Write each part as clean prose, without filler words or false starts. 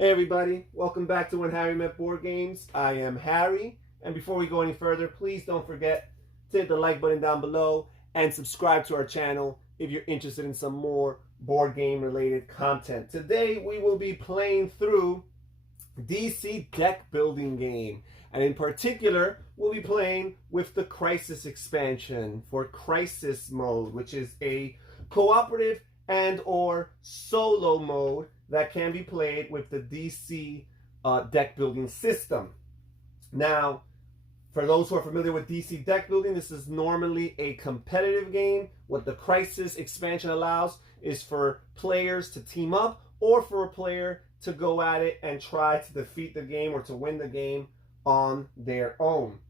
Hey everybody, welcome back to When Harry Met Board Games. I am Harry, and before we go any further, please don't forget to hit the like button down below and subscribe to our channel if you're interested in some more board game related content. Today we will be playing through DC deck building game, and in particular we'll be playing with the Crisis expansion for Crisis mode, which is a cooperative and or solo mode that can be played with the DC deck building system. Now, for those who are familiar with DC deck building, this is normally a competitive game. What the Crisis expansion allows is for players to team up or for a player to go at it and try to defeat the game or to win the game on their own.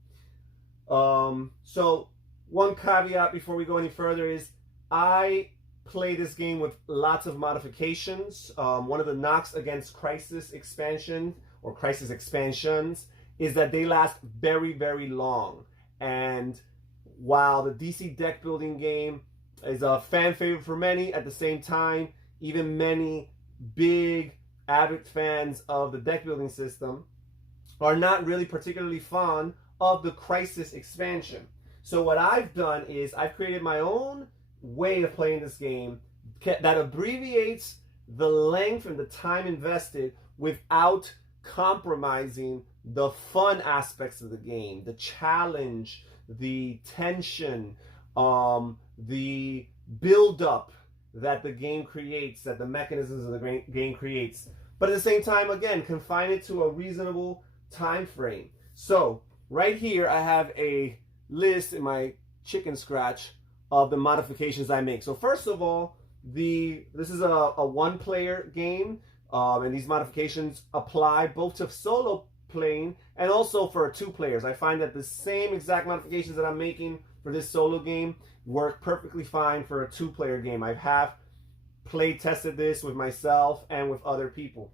So one caveat before we go any further is I play this game with lots of modifications. One of the knocks against Crisis expansion or Crisis expansions is that they last very, very long. And while the DC deck building game is a fan favorite for many, at the same time, even many big avid fans of the deck building system are not really particularly fond of the Crisis expansion. So what I've done is I've created my own way of playing this game that abbreviates the length and the time invested without compromising the fun aspects of the game, the challenge, the tension, the build-up that the game creates, that the mechanisms of the game creates. But at the same time, again, confine it to a reasonable time frame. So right here I have a list in my chicken scratch of the modifications I make. So first of all, this is a one-player game, and these modifications apply both to solo playing and also for two players. I find that the same exact modifications that I'm making for this solo game work perfectly fine for a two-player game. I have play tested this with myself and with other people.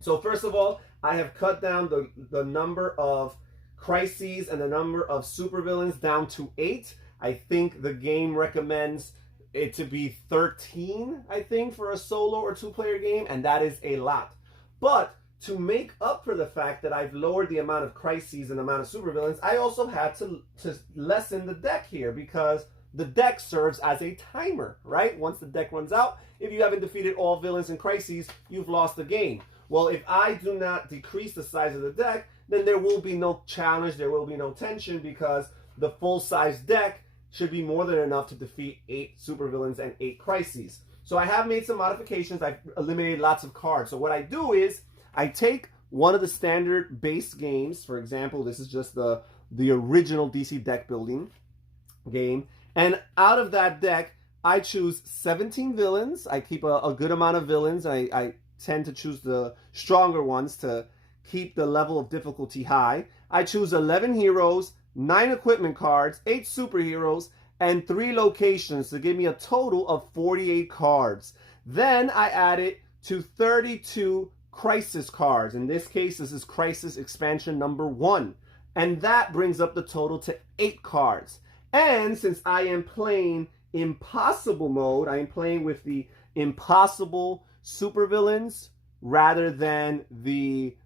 So first of all, I have cut down the number of crises and the number of supervillains down to 8. I think the game recommends it to be 13, I think, for a solo or two-player game, and that is a lot. But to make up for the fact that I've lowered the amount of crises and the amount of supervillains, I also had to lessen the deck here, because the deck serves as a timer, right? Once the deck runs out, if you haven't defeated all villains and crises, you've lost the game. Well, if I do not decrease the size of the deck, then there will be no challenge, there will be no tension, because the full-size deck should be more than enough to defeat 8 supervillains and 8 crises. So I have made some modifications. I've eliminated lots of cards. So what I do is I take one of the standard base games. For example, this is just the original DC deck building game. And out of that deck, I choose 17 villains. I keep a good amount of villains. I tend to choose the stronger ones to keep the level of difficulty high. I choose 11 heroes, 9 equipment cards, 8 superheroes, and 3 locations to give me a total of 48 cards. Then I added to 32 Crisis cards. In this case, this is Crisis expansion number 1. And that brings up the total to 8 cards. And since I am playing Impossible mode, I am playing with the Impossible supervillains rather than the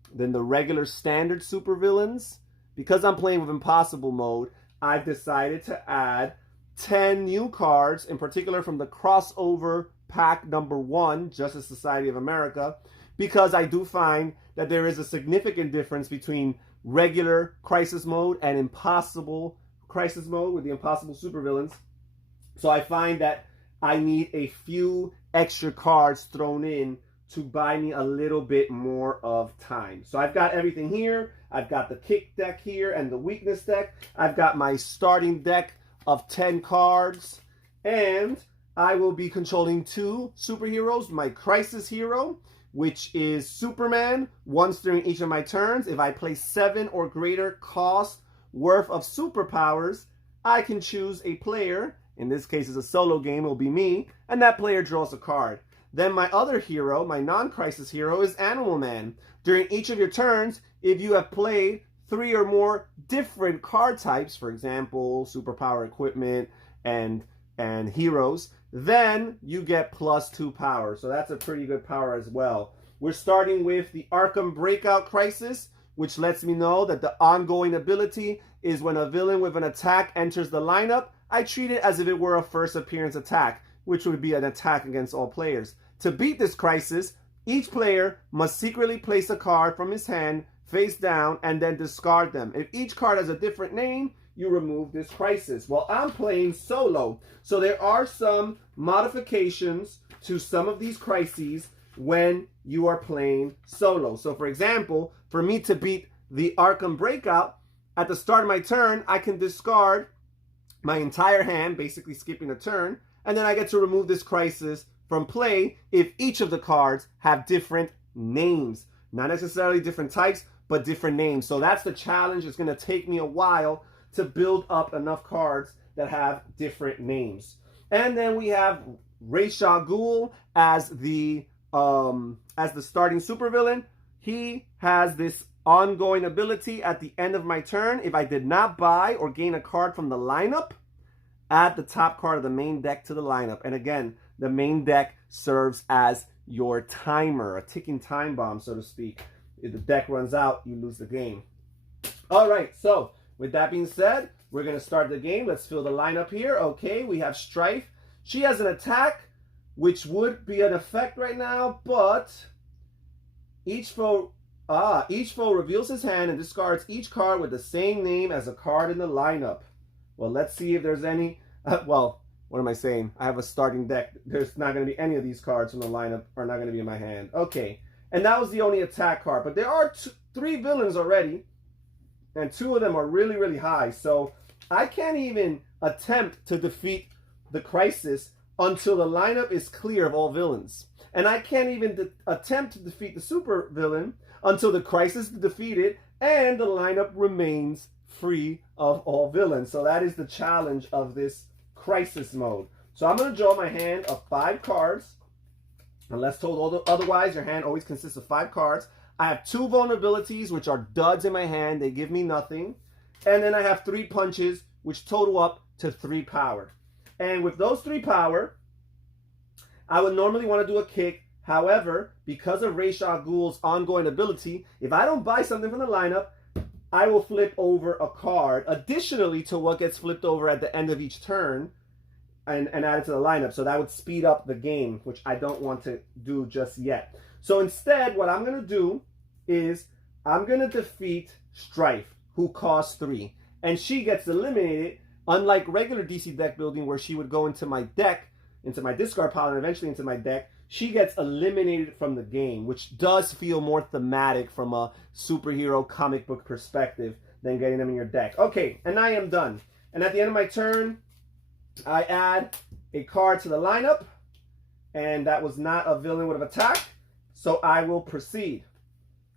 regular standard supervillains. Because I'm playing with Impossible mode, I've decided to add 10 new cards, in particular from the crossover pack number 1, Justice Society of America, because I do find that there is a significant difference between regular Crisis mode and Impossible Crisis mode with the Impossible supervillains. So I find that I need a few extra cards thrown in to buy me a little bit more of time. So I've got everything here. I've got the kick deck here and the weakness deck. I've got my starting deck of 10 cards. And I will be controlling 2 superheroes. My Crisis hero, which is Superman, once during each of my turns. If I play 7 or greater cost worth of superpowers, I can choose a player. In this case, it's a solo game. It will be me. And that player draws a card. Then my other hero, my non-Crisis hero, is Animal Man. During each of your turns, if you have played 3 or more different card types, for example, superpower equipment and heroes, then you get +2 power. So that's a pretty good power as well. We're starting with the Arkham Breakout Crisis, which lets me know that the ongoing ability is when a villain with an attack enters the lineup, I treat it as if it were a first appearance attack, which would be an attack against all players. To beat this crisis, each player must secretly place a card from his hand face down and then discard them. If each card has a different name, you remove this crisis. Well, I'm playing solo, so there are some modifications to some of these crises when you are playing solo. So for example, for me to beat the Arkham Breakout, at the start of my turn, I can discard my entire hand, basically skipping a turn, and then I get to remove this crisis from play if each of the cards have different names. Not necessarily different types, but different names. So that's the challenge. It's going to take me a while to build up enough cards that have different names. And then we have Ghoul as the starting supervillain. He has this ongoing ability at the end of my turn. If I did not buy or gain a card from the lineup, add the top card of the main deck to the lineup. And again, the main deck serves as your timer, a ticking time bomb, so to speak. If the deck runs out, you lose the game. All right, so with that being said, we're going to start the game. Let's fill the lineup here. Okay, we have Strife. She has an attack, which would be an effect right now, but each foe reveals his hand and discards each card with the same name as a card in the lineup. Well, let's see if there's any. Well, what am I saying? I have a starting deck. There's not going to be any of these cards from the lineup are not going to be in my hand. Okay, and that was the only attack card. But there are three villains already, and two of them are really, really high. So I can't even attempt to defeat the crisis until the lineup is clear of all villains. And I can't even attempt to defeat the super villain until the crisis is defeated and the lineup remains free of all villains. So that is the challenge of this crisis mode. So I'm going to draw my hand of 5 cards. Unless told otherwise, your hand always consists of 5 cards. I have 2 vulnerabilities, which are duds in my hand. They give me nothing. And then I have 3 punches, which total up to 3 power. And with those 3 power, I would normally want to do a kick. However, because of Ghoul's ongoing ability, if I don't buy something from the lineup, I will flip over a card additionally to what gets flipped over at the end of each turn and add it to the lineup. So that would speed up the game, which I don't want to do just yet. So instead, what I'm going to do is I'm going to defeat Strife, who costs 3. And she gets eliminated, unlike regular DC deck building where she would go into my deck, into my discard pile, and eventually into my deck. She gets eliminated from the game, which does feel more thematic from a superhero comic book perspective than getting them in your deck. Okay, and I am done. And at the end of my turn, I add a card to the lineup, and that was not a villain with an attack, so I will proceed.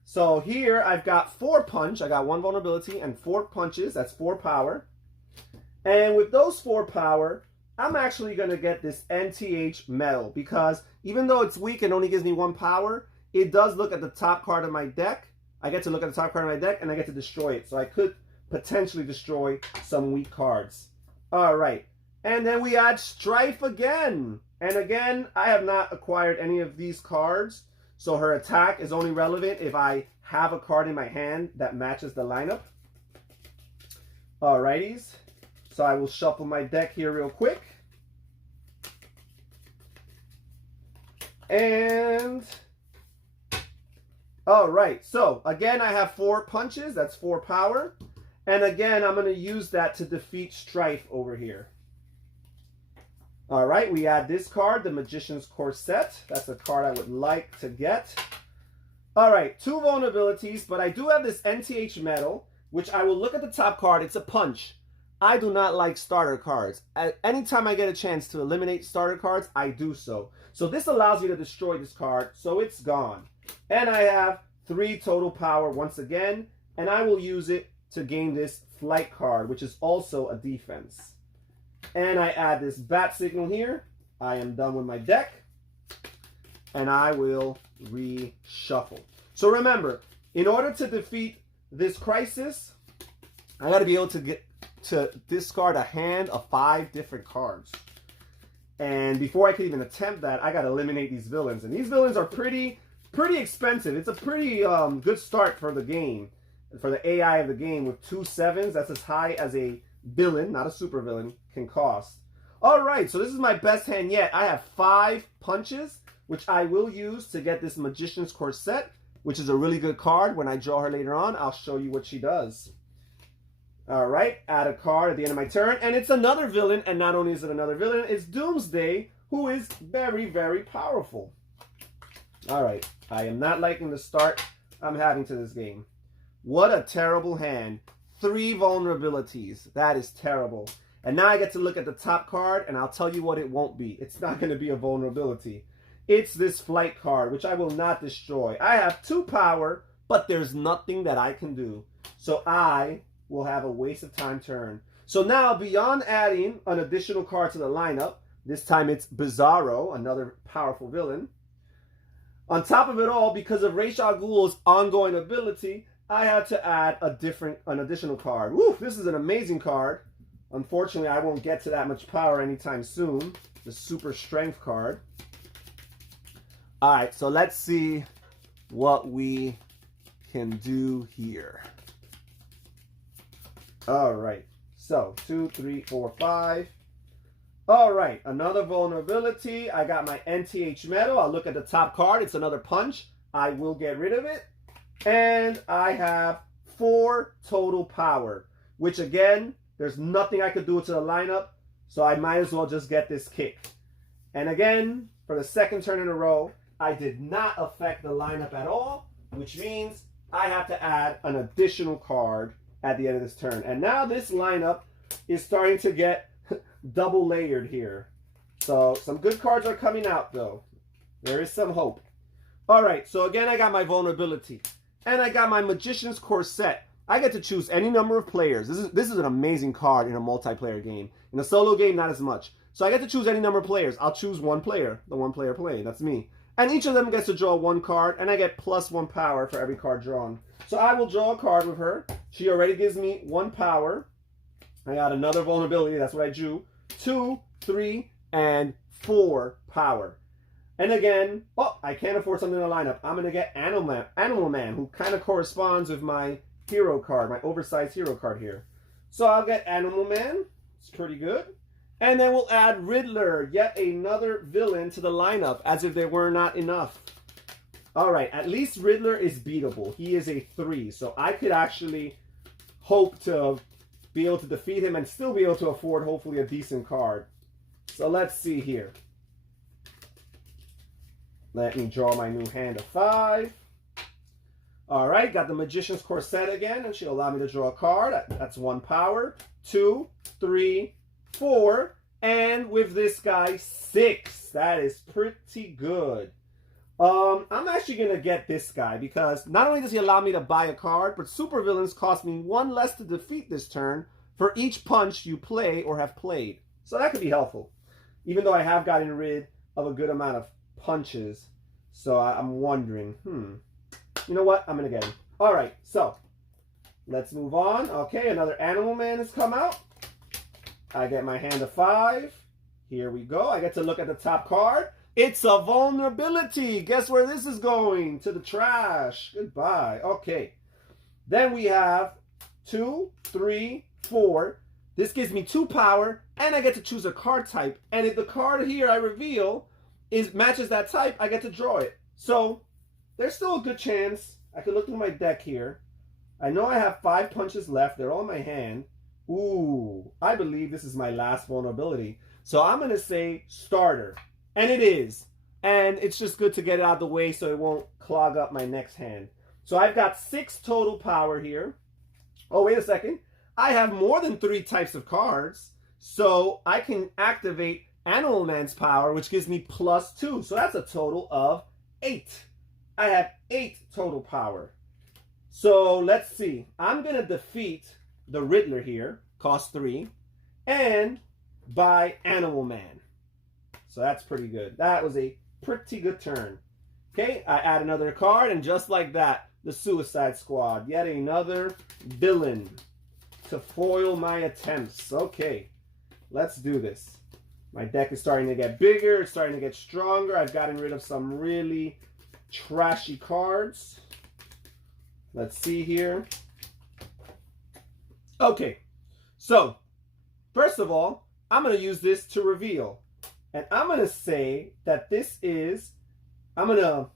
So here I've got 4 punch. I got 1 vulnerability and 4 punches. That's 4 power. And with those 4 power, I'm actually going to get this NTH medal because even though it's weak and only gives me 1 power, it does look at the top card of my deck. I get to look at the top card of my deck and I get to destroy it. So I could potentially destroy some weak cards. All right. And then we add Strife again. And again, I have not acquired any of these cards. So her attack is only relevant if I have a card in my hand that matches the lineup. All righties. So I will shuffle my deck here real quick. And all right, so again, I have 4 punches. That's 4 power. And again, I'm going to use that to defeat Strife over here. All right, we add this card, the Magician's Corset. That's a card I would like to get. All right, 2 vulnerabilities, but I do have this NTH medal, which I will look at the top card. It's a punch. I do not like starter cards. Anytime I get a chance to eliminate starter cards, I do so. So this allows me to destroy this card, so it's gone. And I have 3 total power once again, and I will use it to gain this flight card, which is also a defense. And I add this bat signal here. I am done with my deck, and I will reshuffle. So remember, in order to defeat this crisis, I got to be able to discard a hand of 5 different cards. And before I could even attempt that, I got to eliminate these villains. And these villains are pretty pretty expensive. It's a pretty good start for the game, for the AI of the game, with 2 7s. That's as high as a villain, not a super villain, can cost. All right, so this is my best hand yet. I have 5 punches, which I will use to get this Magician's Corset, which is a really good card. When I draw her later on, I'll show you what she does. All right, add a card at the end of my turn, and it's another villain, and not only is it another villain, it's Doomsday, who is very, very powerful. All right, I am not liking the start I'm having to this game. What a terrible hand. 3 vulnerabilities. That is terrible. And now I get to look at the top card, and I'll tell you what it won't be. It's not going to be a vulnerability. It's this Flight card, which I will not destroy. I have 2 power, but there's nothing that I can do. So I will have a waste of time turn. So now, beyond adding an additional card to the lineup, this time it's Bizarro, another powerful villain. On top of it all, because of Ra's al Ghul's ongoing ability, I had to add an additional card. Woo, this is an amazing card. Unfortunately, I won't get to that much power anytime soon. The Super Strength card. All right, so let's see what we can do here. All right, so 2, 3, 4, 5. All right, another vulnerability. I got my NTH Metal. I'll look at the top card. It's another punch. I will get rid of it. And I have 4 total power, which again, there's nothing I could do to the lineup, so I might as well just get this kick. And again, for the second turn in a row, I did not affect the lineup at all, which means I have to add an additional card at the end of this turn. And now this lineup is starting to get double layered here. So some good cards are coming out though. There is some hope. All right, so again, I got my vulnerability. And I got my Magician's Corset. I get to choose any number of players. This is an amazing card in a multiplayer game. In a solo game, not as much. So I get to choose any number of players. I'll choose one player, the one player playing. That's me. And each of them gets to draw 1 card, and I get +1 power for every card drawn. So I will draw a card with her. She already gives me 1 power. I got another vulnerability. That's what I drew. 2, 3, and 4 power. And again, oh, I can't afford something in the lineup. I'm going to get Animal Man, who kind of corresponds with my hero card, my oversized hero card here. So I'll get Animal Man. It's pretty good. And then we'll add Riddler, yet another villain to the lineup, as if there were not enough. All right, at least Riddler is beatable. He is a 3, so I could actually hope to be able to defeat him and still be able to afford, hopefully, a decent card. So let's see here. Let me draw my new hand of 5. All right, got the Magician's Corset again, and she'll allow me to draw a card. That's 1 power. 2, 3, 4, and with this guy, 6. That is pretty good. I'm actually going to get this guy because not only does he allow me to buy a card, but supervillains cost me 1 less to defeat this turn for each punch you play or have played. So that could be helpful, even though I have gotten rid of a good amount of punches. So I'm wondering, you know what? I'm going to get him. All right, so let's move on. Okay, another Animal Man has come out. I get my hand of 5. Here we go. I get to look at the top card. It's a vulnerability. Guess where this is going? To the trash. Goodbye. Okay. Then we have 2, 3, 4. This gives me 2 power, and I get to choose a card type. And if the card here I reveal matches that type, I get to draw it. So there's still a good chance. I could look through my deck here. I know I have 5 punches left. They're all in my hand. Ooh, I believe this is my last vulnerability. So I'm going to say starter. And it is. And it's just good to get it out of the way so it won't clog up my next hand. So I've got 6 total power here. Oh, wait a second. I have more than 3 types of cards. So I can activate Animal Man's power, which gives me +2. So that's a total of 8. I have 8 total power. So let's see. I'm going to defeat the Riddler here, cost 3, and by Animal Man. So that's pretty good. That was a pretty good turn. Okay, I add another card, and just like that, the Suicide Squad. Yet another villain to foil my attempts. Okay, let's do this. My deck is starting to get bigger. It's starting to get stronger. I've gotten rid of some really trashy cards. Let's see here. Okay, so first of all, I'm going to use this to reveal. And I'm going to say that this is, I'm going to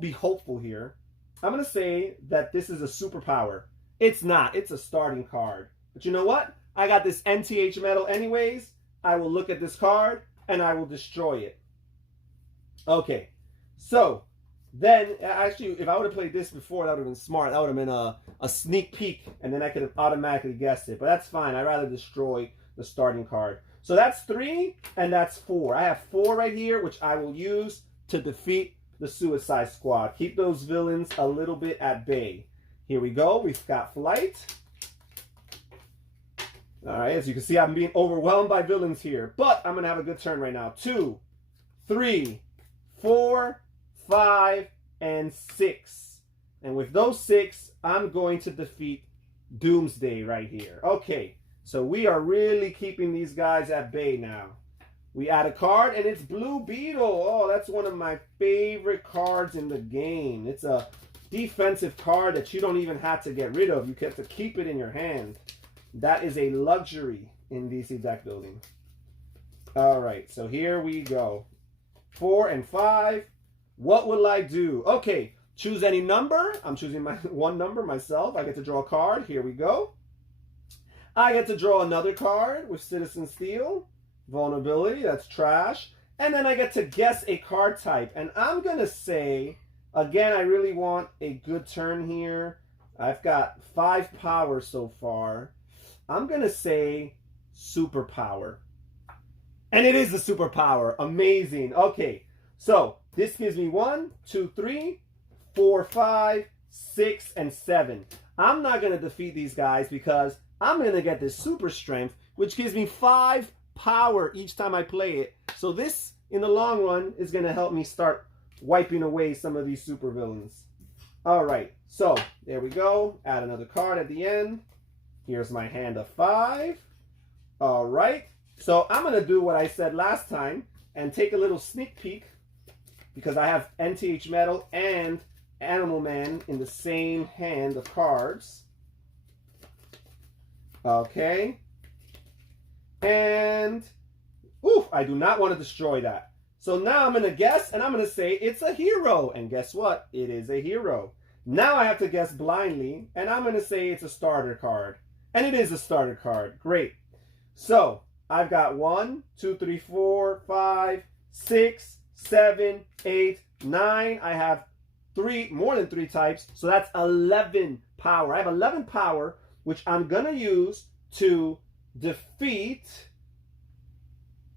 be hopeful here. I'm going to say that this is a superpower. It's not. It's a starting card. But you know what? I got this NTH metal anyways. I will look at this card and I will destroy it. Okay, so then actually, if I would have played this before, that would have been smart. That would have been a sneak peek, and then I could have automatically guessed it. But that's fine. I'd rather destroy the starting card. So that's 3, and that's 4. I have 4 right here, which I will use to defeat the Suicide Squad. Keep those villains a little bit at bay. Here we go. We've got Flight. All right, as you can see, I'm being overwhelmed by villains here. But I'm going to have a good turn right now. 2, 3, 4, 5, and 6. And with those 6, I'm going to defeat Doomsday right here. Okay, so we are really keeping these guys at bay now. We add a card, and it's Blue Beetle. Oh, that's one of my favorite cards in the game. It's a defensive card that you don't even have to get rid of. You get to keep it in your hand. That is a luxury in DC deck building. All right, so here we go. 4 and 5. What will I do? Okay, choose any number. I'm choosing my one number myself. I get to draw a card. Here we go. I get to draw another card with Citizen Steel. Vulnerability, that's trash. And then I get to guess a card type. And I'm going to say, again, I really want a good turn here. I've got 5 power so far. I'm going to say superpower. And it is a superpower. Amazing. Okay, so this gives me 1, 2, 3, 4, 5, 6, and 7. I'm not going to defeat these guys because I'm going to get this super strength, which gives me 5 power each time I play it. So this, in the long run, is going to help me start wiping away some of these super villains. All right, so there we go. Add another card at the end. Here's my hand of 5. All right, so I'm going to do what I said last time and take a little sneak peek because I have NTH Metal and Animal Man in the same hand of cards. Okay. And, oof, I do not want to destroy that. So now I'm going to guess, and I'm going to say it's a hero. And guess what? It is a hero. Now I have to guess blindly, and I'm going to say it's a starter card. And it is a starter card. Great. So I've got 1, 2, 3, 4, 5, 6, 7, 8, 9. I have more than 3 types. So that's 11 power. I have 11 power, which I'm going to use to defeat.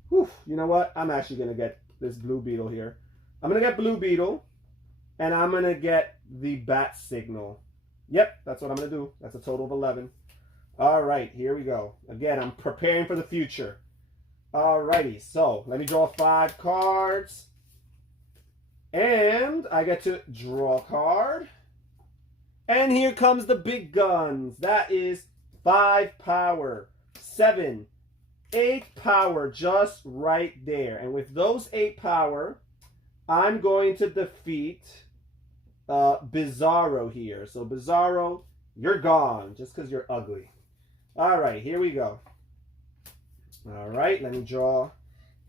Whew, you know what? I'm actually going to get this Blue Beetle here. I'm going to get Blue Beetle, and I'm going to get the Bat Signal. Yep, that's what I'm going to do. That's a total of 11. All right, here we go. Again, I'm preparing for the future. All righty, so let me draw 5 cards. And I get to draw a card. And here comes the big guns. That is 5 power, 7, 8 power, just right there. And with those 8 power, I'm going to defeat Bizarro here. So Bizarro, you're gone just because you're ugly. All right, here we go. All right, let me draw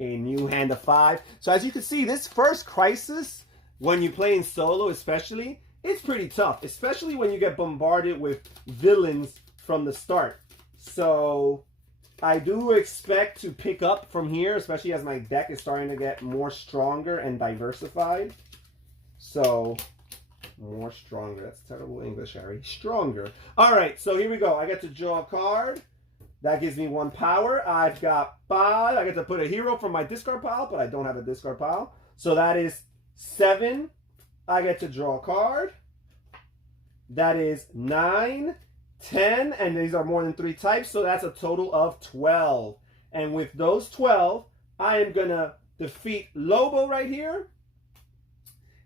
a new hand of 5. So as you can see, this first crisis, when you play in solo especially, it's pretty tough, especially when you get bombarded with villains from the start. So I do expect to pick up from here, especially as my deck is starting to get more stronger and diversified. So, more stronger. That's terrible English, Harry. Stronger. All right, so here we go. I get to draw a card. That gives me 1 power. I've got 5. I get to put a hero from my discard pile, but I don't have a discard pile. So that is 7. I get to draw a card. That is 9, 10, and these are more than 3 types, so that's a total of 12. And with those 12, I am going to defeat Lobo right here.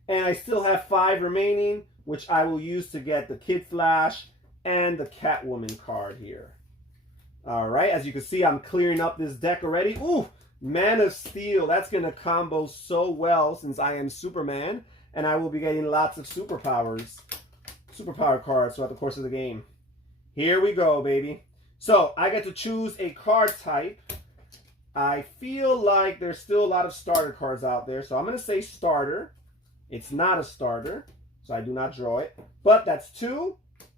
And I still have 5 remaining, which I will use to get the Kid Flash and the Catwoman card here. All right, as you can see, I'm clearing up this deck already. Ooh, Man of Steel. That's going to combo so well since I am Superman. and I will be getting lots of superpower cards throughout the course of the game. Here we go, baby. So I get to choose a card type. I feel like there's still a lot of starter cards out there, so I'm going to say starter. It's not a starter, so I do not draw it. But that's 2,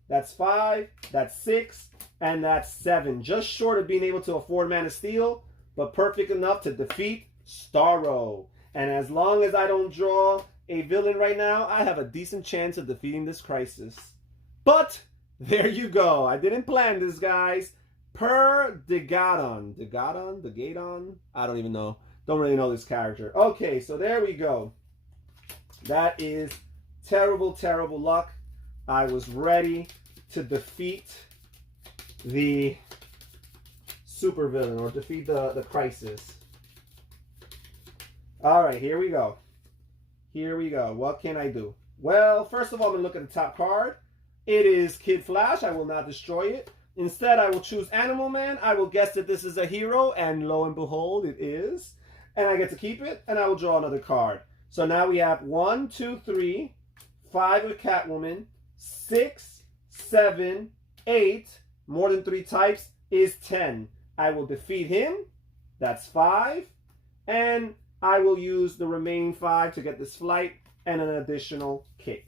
that's 5, that's 6, and that's 7. Just short of being able to afford Mana Steel, but perfect enough to defeat Starro. And as long as I don't draw a villain right now, I have a decent chance of defeating this crisis. But there you go. I didn't plan this, guys. Per Degadon. Degadon? I don't even know. Don't really know this character. Okay, so there we go. That is terrible, terrible luck. I was ready to defeat the supervillain, or defeat the crisis. Alright, here we go. Here we go. What can I do? Well, first of all, I'm going to look at the top card. It is Kid Flash. I will not destroy it. Instead, I will choose Animal Man. I will guess that this is a hero, and lo and behold, it is. And I get to keep it, and I will draw another card. So now we have 1, 2, 3, 5 of Catwoman, 6, 7, 8, more than 3 types is 10. I will defeat him. That's 5. And I will use the remaining 5 to get this flight and an additional kick.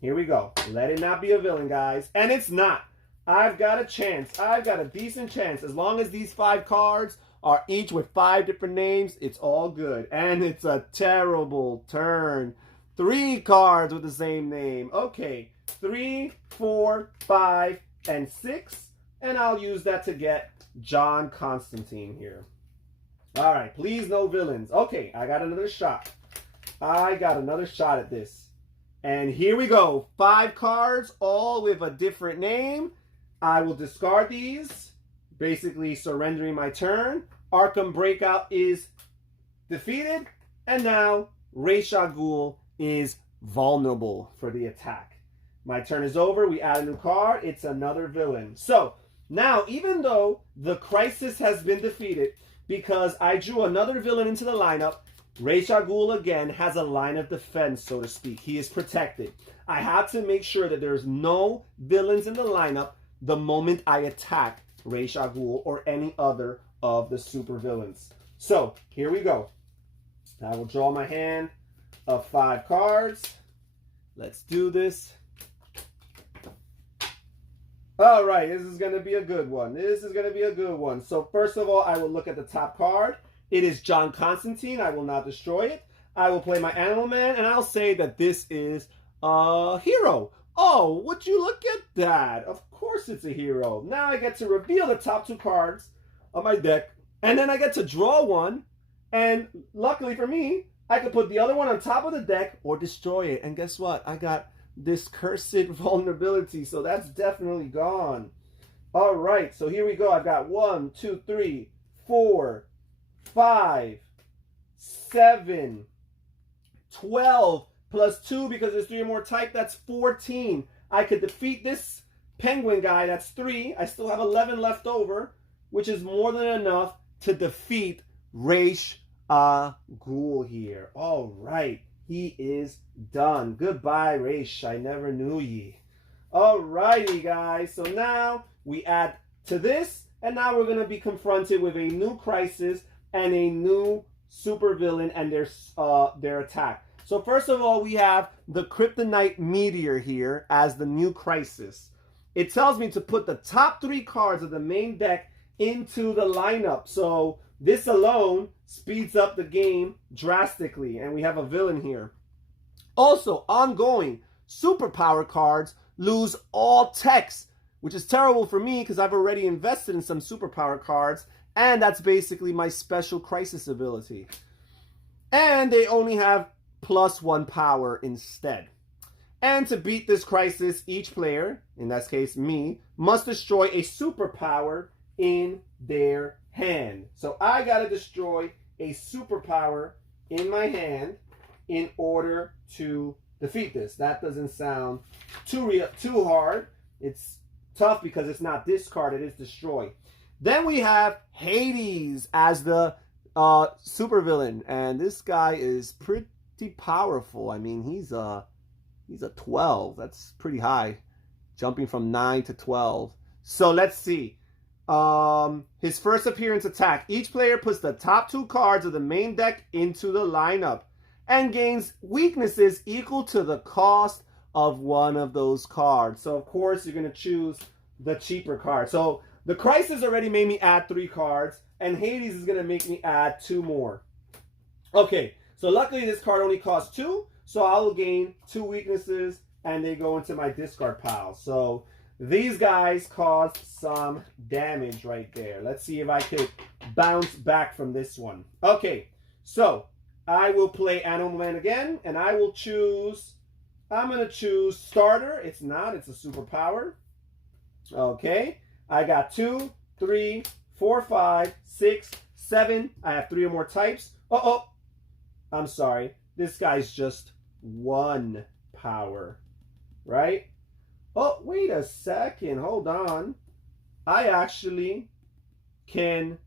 Here we go. Let it not be a villain, guys. And it's not. I've got a chance. I've got a decent chance. As long as these 5 cards are each with 5 different names, it's all good. And it's a terrible turn. 3 cards with the same name. Okay. 3, 4, 5, and 6. And I'll use that to get John Constantine here. All right. Please, no villains. Okay. I got another shot. I got another shot at this. And here we go. 5 cards, all with a different name. I will discard these, basically surrendering my turn. Arkham Breakout is defeated. And now Ra's al Ghul is vulnerable for the attack. My turn is over. We add a new card. It's another villain. So now, even though the crisis has been defeated, because I drew another villain into the lineup, Ra's al Ghul again has a line of defense, so to speak. He is protected. I have to make sure that there's no villains in the lineup the moment I attack Ra's al Ghul or any other of the super villains. So here we go. I will draw my hand of 5 cards. Let's do this. All right, this is going to be a good one. This is going to be a good one. So first of all, I will look at the top card. It is John Constantine. I will not destroy it. I will play my Animal Man, and I'll say that this is a hero. Oh, would you look at that? Of course it's a hero. Now I get to reveal the top 2 cards of my deck, and then I get to draw one, and luckily for me, I could put the other one on top of the deck or destroy it. And guess what? I got this cursed vulnerability, so that's definitely gone. All right, so here we go. I've got 1, 2, 3, 4, 5, 7, 12, plus 2 because there's 3 or more type. That's 14. I could defeat this penguin guy. That's 3. I still have 11 left over, which is more than enough to defeat Ra's al Ghul here. All right. He is done. Goodbye, Ra's. I never knew ye. All righty, guys. So now we add to this, and now we're going to be confronted with a new crisis and a new supervillain and their attack. So first of all, we have the Kryptonite Meteor here as the new crisis. It tells me to put the top 3 cards of the main deck into the lineup. So this alone speeds up the game drastically, and we have a villain here. Also, ongoing, superpower cards lose all text, which is terrible for me because I've already invested in some superpower cards, and that's basically my special crisis ability. And they only have +1 power instead. And to beat this crisis, each player, in that case me, must destroy a superpower in their hand. So I gotta destroy a superpower in my hand in order to defeat this. That doesn't sound too hard. It's tough because it's not discard, it is destroy. Then we have Hades as the supervillain, and this guy is pretty pretty powerful. I mean, he's a 12. That's pretty high, jumping from 9 to 12. So let's see. His first appearance attack. Each player puts the top 2 cards of the main deck into the lineup and gains weaknesses equal to the cost of one of those cards. So of course you're going to choose the cheaper card. So the Crisis already made me add 3 cards, and Hades is going to make me add 2 more. Okay, so luckily this card only costs 2, so I will gain 2 weaknesses, and they go into my discard pile. So these guys caused some damage right there. Let's see if I could bounce back from this one. Okay, so I will play Animal Man again, and I will choose, I'm going to choose Starter. It's not, it's a superpower. Okay, I got 2, 3, 4, 5, 6, 7. I have 3 or more types. Oh, I'm sorry. This guy's just 1 power, right? Oh, wait a second. Hold on. I actually can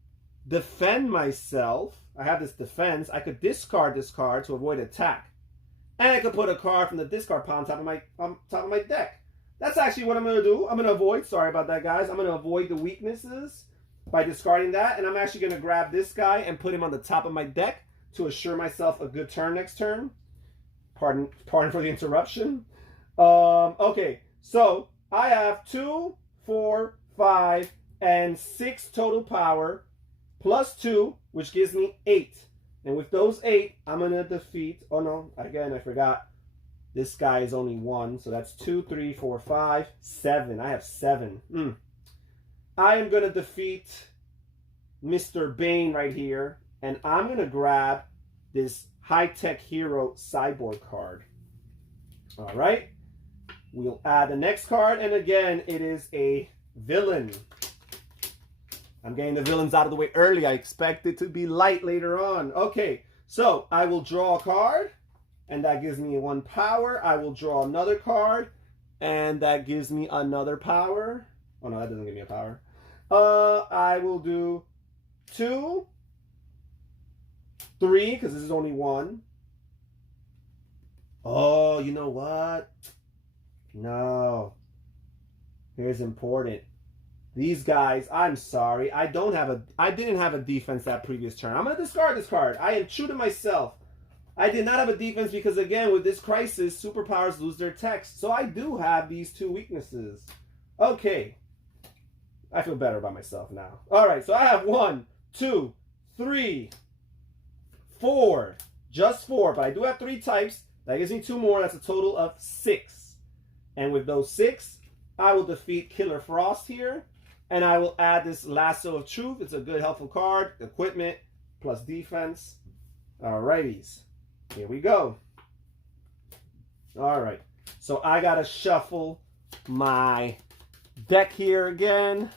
defend myself. I have this defense. I could discard this card to avoid attack. And I could put a card from the discard pile on top of my deck. That's actually what I'm going to do. I'm going to avoid, sorry about that, guys. I'm going to avoid the weaknesses by discarding that. And I'm actually going to grab this guy and put him on the top of my deck to assure myself a good turn next turn. Pardon for the interruption. Okay, so I have 2, 4, 5, and 6 total power, plus 2, which gives me 8. And with those 8, I'm going to defeat, oh no, again, I forgot. This guy is only 1, so that's 2, 3, 4, 5, 7. I have 7. I am going to defeat Mr. Bane right here, and I'm going to grab this high-tech hero cyborg card. All right. We'll add the next card, and again, it is a villain. I'm getting the villains out of the way early. I expect it to be light later on. Okay, so I will draw a card, and that gives me 1 power. I will draw another card, and that gives me another power. Oh, no, that doesn't give me a power. I will do 2, 3, because this is only 1. Oh, you know what? No. Here's important. These guys, I'm sorry. I didn't have a defense that previous turn. I'm going to discard this card. I am true to myself. I did not have a defense because, again, with this Crisis, superpowers lose their text. So I do have these 2 weaknesses. Okay. I feel better about myself now. All right, so I have 1, 2, 3, 4. Just 4, but I do have 3 types. That gives me 2 more. That's a total of 6. And with those 6, I will defeat Killer Frost here. And I will add this Lasso of Truth. It's a good, helpful card. Equipment plus defense. Alrighties. Here we go. Alright. So I got to shuffle my deck here again.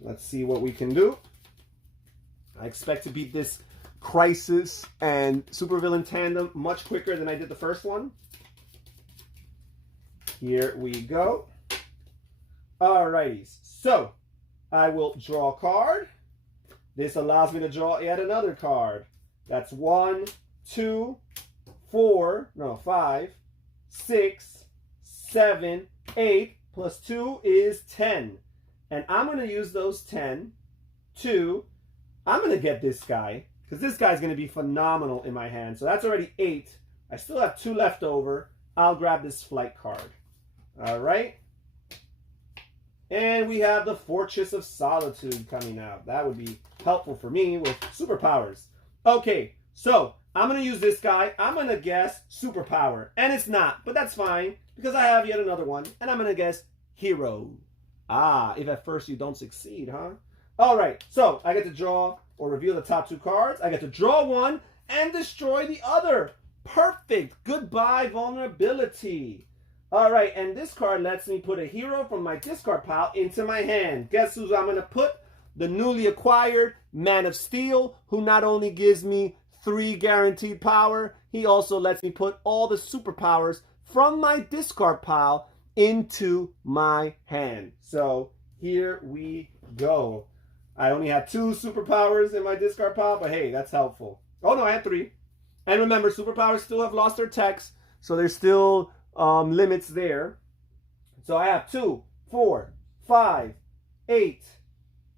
Let's see what we can do. I expect to beat this Crisis and Supervillain tandem much quicker than I did the first one. Here we go. Alrighties. So, I will draw a card. This allows me to draw yet another card. That's 1, 2, 4, no, 5, 6, 7, 8, plus 2 is 10. And I'm going to use those 10 to, I'm going to get this guy, because this guy's going to be phenomenal in my hand. So that's already 8. I still have 2 left over. I'll grab this flight card. All right. And we have the Fortress of Solitude coming out. That would be helpful for me with superpowers. Okay, so I'm going to use this guy. I'm going to guess superpower. And it's not, but that's fine because I have yet another one. And I'm going to guess hero. Ah, if at first you don't succeed, huh? All right, so I get to draw or reveal the top 2 cards. I get to draw one and destroy the other. Perfect. Goodbye, vulnerability. All right, and this card lets me put a hero from my discard pile into my hand. Guess who I'm going to put? The newly acquired Man of Steel, who not only gives me 3 guaranteed power, he also lets me put all the superpowers from my discard pile into my hand. So here we go. I only had 2 superpowers in my discard pile, but hey, that's helpful. Oh no, I had 3. And remember, superpowers still have lost their text, so there's still limits there. So I have 2, 4, 5, 8,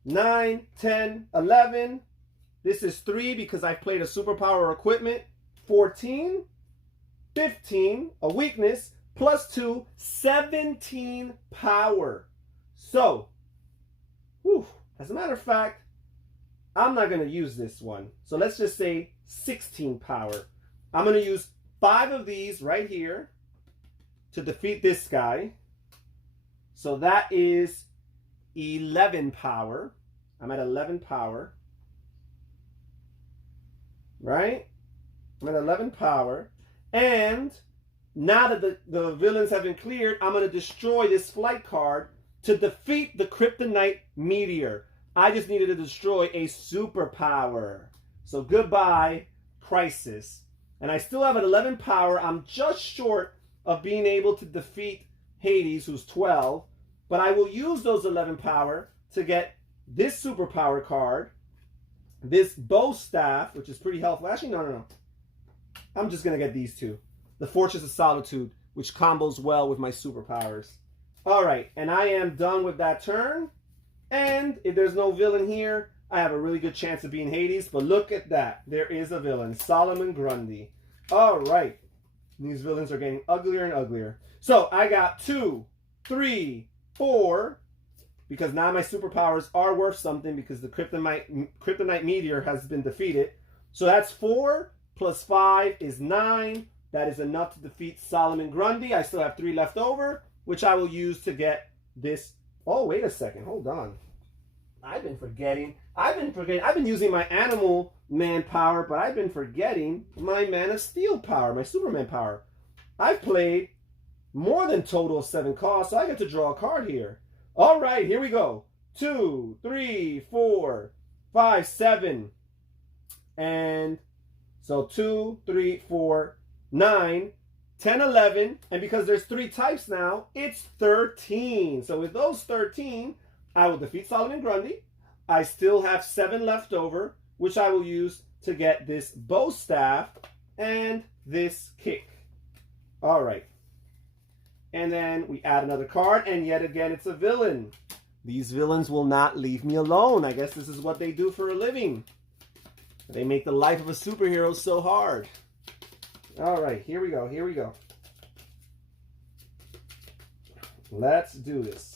9, 10, 11. This is 3 because I've played a superpower or equipment. 14, 15, a weakness, plus 2, 17 power. So, as a matter of fact, I'm not going to use this one. So let's just say 16 power. I'm going to use 5 of these right here to defeat this guy. So that is 11 power. I'm at 11 power. Right? I'm at 11 power. And now that the villains have been cleared, I'm going to destroy this flight card to defeat the Kryptonite meteor. I just needed to destroy a superpower. So goodbye, Crisis. And I still have an 11 power. I'm just short of being able to defeat Hades, who's 12. But I will use those 11 power to get this superpower card, this bow staff, which is pretty helpful. Actually, no. I'm just going to get these two. The Fortress of Solitude, which combos well with my superpowers. All right, and I am done with that turn. And if there's no villain here, I have a really good chance of being Hades. But look at that. There is a villain, Solomon Grundy. All right. These villains are getting uglier and uglier. So I got 2, 3, 4, because now my superpowers are worth something because the Kryptonite meteor has been defeated. So that's 4 plus 5 is 9. That is enough to defeat Solomon Grundy. I still have 3 left over, which I will use to get this. Oh, wait a second. Hold on. I've been forgetting. I've been using my Animal Man power, but I've been forgetting my Man of Steel power, my Superman power. I've played more than total of 7 costs, so I get to draw a card here. All right, here we go. 2, 3, 4, 5, 7. And so 2, 3, 4, 9, 10, 11. And because there's 3 types now, it's 13. So with those 13, I will defeat Solomon Grundy. I still have 7 left over, which I will use to get this bow staff and this kick. All right. And then we add another card, and yet again, it's a villain. These villains will not leave me alone. I guess this is what they do for a living. They make the life of a superhero so hard. All right, here we go. Here we go. Let's do this.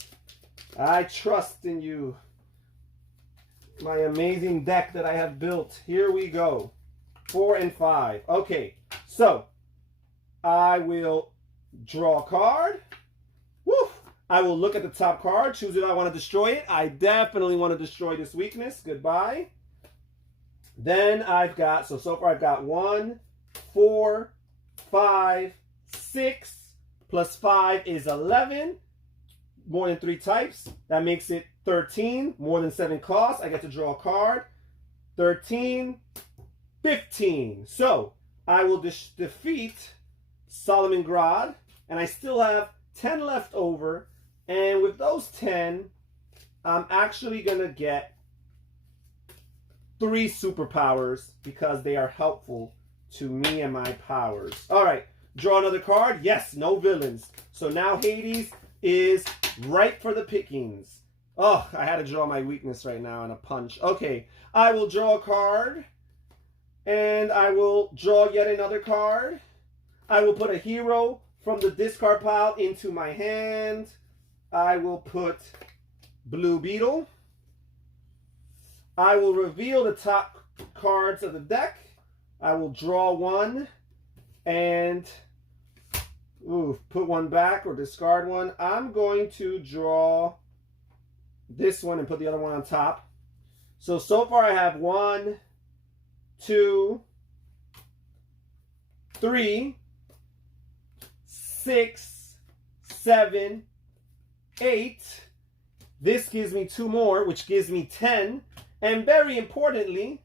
I trust in you. My amazing deck that I have built. Here we go. 4 and 5. Okay, so I will draw a card. Woo! I will look at the top card, choose if I want to destroy it. I definitely want to destroy this weakness. Goodbye. Then I've got, so far I've got 1, 4, 5, 6, plus 5 is 11. More than 3 types. That makes it 13. More than 7 costs. I get to draw a card. 13, 15. So I will defeat Solomon Grodd, and I still have 10 left over. And with those 10, I'm actually going to get 3 superpowers because they are helpful to me and my powers. All right, draw another card. Yes, no villains. So now Hades is ripe for the pickings. Oh, I had to draw my weakness right now in a punch. Okay, I will draw a card, and I will draw yet another card. I will put a hero from the discard pile into my hand. I will put Blue Beetle. I will reveal the top cards of the deck. I will draw one and put one back or discard one. I'm going to draw this one and put the other one on top. So far I have 1, 2, 3, 6, 7, 8. This gives me 2 more, which gives me 10. And very importantly,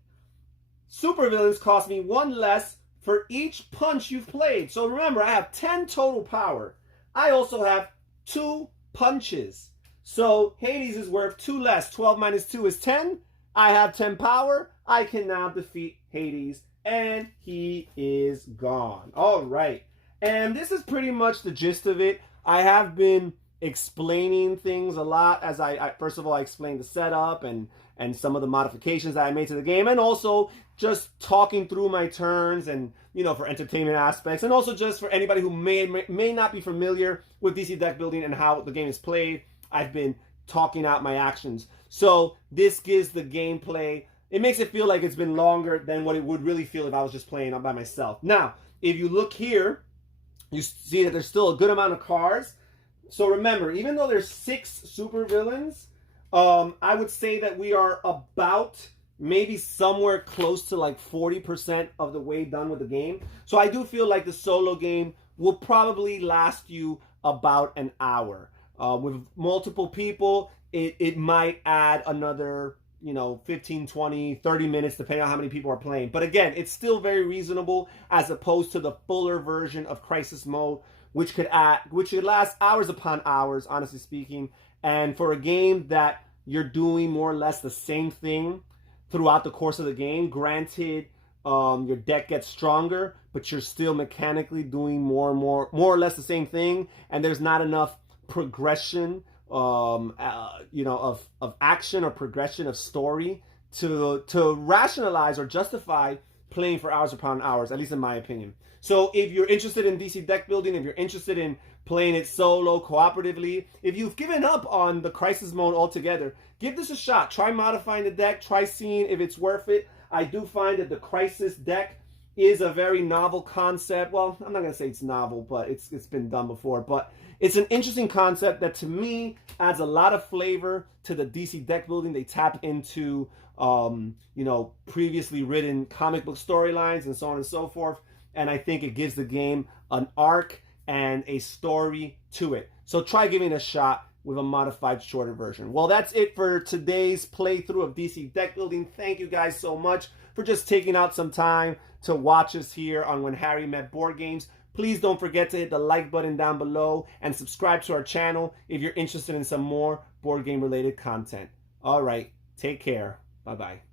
supervillains cost me 1 less for each punch you've played. So remember, I have 10 total power. I also have 2 punches. So Hades is worth 2 less. 12 minus 2 is 10. I have 10 power. I can now defeat Hades and he is gone. All right. And this is pretty much the gist of it. I have been explaining things a lot as first of all, I explained the setup and some of the modifications that I made to the game, and also just talking through my turns and, you know, for entertainment aspects, and also just for anybody who may not be familiar with DC deck building and how the game is played. I've been talking out my actions. So this gives the gameplay, it makes it feel like it's been longer than what it would really feel if I was just playing by myself. Now, if you look here, you see that there's still a good amount of cards. So remember, even though there's 6 supervillains, I would say that we are about maybe somewhere close to like 40% of the way done with the game. So I do feel like the solo game will probably last you about an hour. With multiple people, it might add another, you know, 15, 20, 30 minutes, depending on how many people are playing. But again, it's still very reasonable as opposed to the fuller version of Crisis Mode, which could last hours upon hours, honestly speaking. And for a game that you're doing more or less the same thing throughout the course of the game, granted, your deck gets stronger, but you're still mechanically doing more or less the same thing, and there's not enough progression, you know, of action or progression of story to rationalize or justify playing for hours upon hours, at least in my opinion. So if you're interested in DC deck building, if you're interested in playing it solo, cooperatively, if you've given up on the Crisis Mode altogether, give this a shot. Try modifying the deck. Try seeing if it's worth it. I do find that the Crisis deck is a very novel concept. Well, I'm not going to say it's novel, but it's been done before. But it's an interesting concept that, to me, adds a lot of flavor to the DC deck building. They tap into, you know, previously written comic book storylines and so on and so forth. And I think it gives the game an arc and a story to it. So try giving it a shot with a modified, shorter version. Well, that's it for today's playthrough of DC deck building. Thank you guys so much for just taking out some time to watch us here on When Harry Met Board Games. Please don't forget to hit the like button down below and subscribe to our channel if you're interested in some more board game related content. All right, take care. Bye-bye.